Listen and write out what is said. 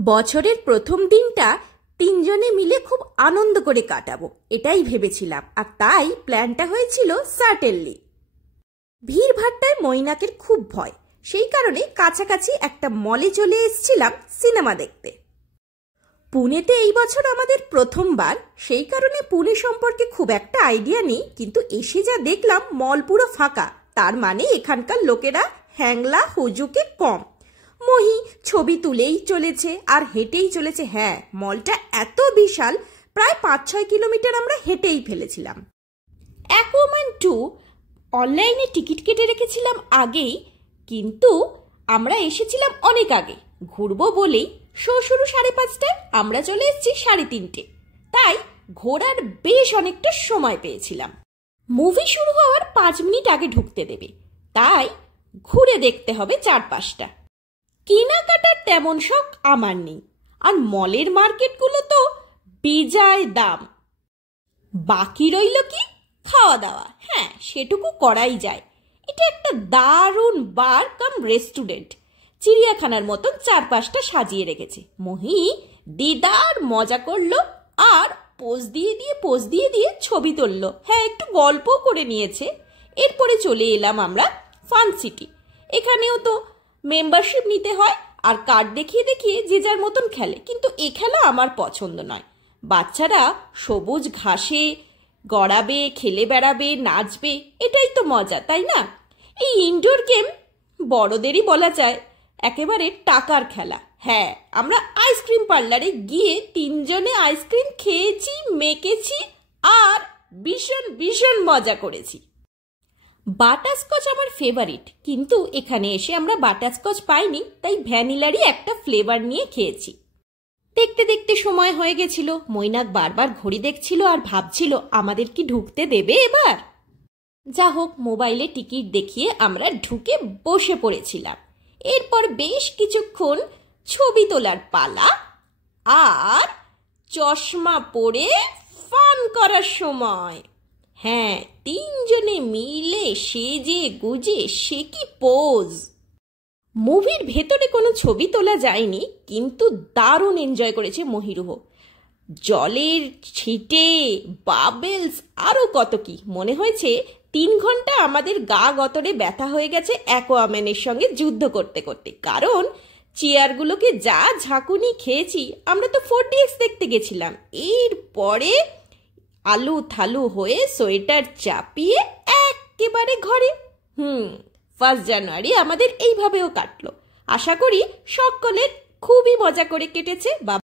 বছরের প্রথম দিনটা তিনজনে মিলে খুব আনন্দ করে কাটাবো এটাই ভেবেছিলাম, আর তাই প্ল্যানটা হয়েছিল সার্টেনলি। ভিড় ভাট্টায় মৈনাকের খুব ভয়, সেই কারণে কাছাকাছি একটা মলে চলে এসেছিলাম সিনেমা দেখতে। পুনেতে এই বছর আমাদের প্রথমবার, সেই কারণে পুনে সম্পর্কে খুব একটা আইডিয়া নেই, কিন্তু এসে যা দেখলাম মল পুরো ফাঁকা, তার মানে এখানকার লোকেরা হ্যাংলা হুজুকে কম। মহি ছবি তুলেই চলেছে আর হেঁটেই চলেছে। হ্যাঁ, মলটা এত বিশাল, প্রায় 5-6 কিলোমিটার আমরা হেঁটেই ফেলেছিলাম। অ্যাকুয়াম্যান 2 অনলাইনে টিকিট কেটে রেখেছিলাম আগেই, কিন্তু আমরা এসেছিলাম অনেক আগে। ঘুরবো বলেই শো শুরু 5:30টায়, আমরা চলে এসেছি 3:30, তাই ঘোরার বেশ অনেকটা সময় পেয়েছিলাম। মুভি শুরু হওয়ার 5 মিনিট আগে ঢুকতে দেবে, তাই ঘুরে দেখতে হবে চারপাশটা। কেনাকাটার তেমন শখ আমার নেই, আর মলের মার্কেটগুলো তো বেজায় দাম। বাকি রইল কি খাওয়া দাওয়া। হ্যাঁ, সেটুকু করাই যায়। এটা একটা দারুণ বার কাম রেস্টুরেন্ট, চিড়িয়াখানার মতন চারপাশটা সাজিয়ে রেখেছে। মহি দিদার মজা করলো আর পোজ দিয়ে দিয়ে ছবি তুললো। হ্যাঁ, একটু গল্প করে নিয়েছে। এরপরে চলে এলাম আমরা ফান সিটি। এখানেও তো মেম্বারশিপ নিতে হয়, আর কার্ড দেখিয়ে দেখিয়ে যে যার মতন খেলে, কিন্তু এ খেলা আমার পছন্দ নয়। বাচ্চারা সবুজ ঘাসে গড়াবে, খেলে বেড়াবে, নাচবে, এটাই তো মজা, তাই না? এই ইনডোর গেম বড়দেরই বলা যায় একেবারে টাকার খেলা। হ্যাঁ, আমরা আইসক্রিম পার্লারে গিয়ে 3 জনে আইসক্রিম খেয়েছি, মেকেছি আর ভীষণ ভীষণ মজা করেছি। বাটারস্কচ আমার ফেভারিট, কিন্তু এখানে এসে আমরা বাটারস্কচ পাইনি, তাই ভ্যানিলারই একটা ফ্লেভার নিয়ে খেয়েছি। দেখতে দেখতে সময় হয়ে গেছিল। মৈনাক বারবার ঘড়ি দেখছিল আর ভাবছিল আমাদের কি ঢুকতে দেবে এবার। যা হোক, মোবাইলে টিকিট দেখিয়ে আমরা ঢুকে বসে পড়েছিলাম। এরপর বেশ কিছুক্ষণ ছবি তোলার পালা, আর চশমা পরে ফান করার সময়। হ্যাঁ, 3 জনে মিলে সেজে গুজে সে কি পোজ। মুভির ভেতরে কোনো ছবি তোলা যায়নি, কিন্তু দারুণ এনজয় করেছে মহিরুহ। জলের ছিটে, বাবেলস, আরও কত কি। মনে হয়েছে 3 ঘন্টা আমাদের গা গতরে ব্যথা হয়ে গেছে অ্যাকুয়াম্যানের সঙ্গে যুদ্ধ করতে করতে, কারণ চেয়ারগুলোকে যা ঝাঁকুনি খেয়েছি। আমরা তো 4DX দেখতে গেছিলাম, এরপরে আলু থালু হয়ে সোয়েটার চাপিয়ে একেবারে ঘরে। 1 জানুয়ারি আমাদের এইভাবেও কাটলো। আশা করি সকলের খুবই মজা করে কেটেছে।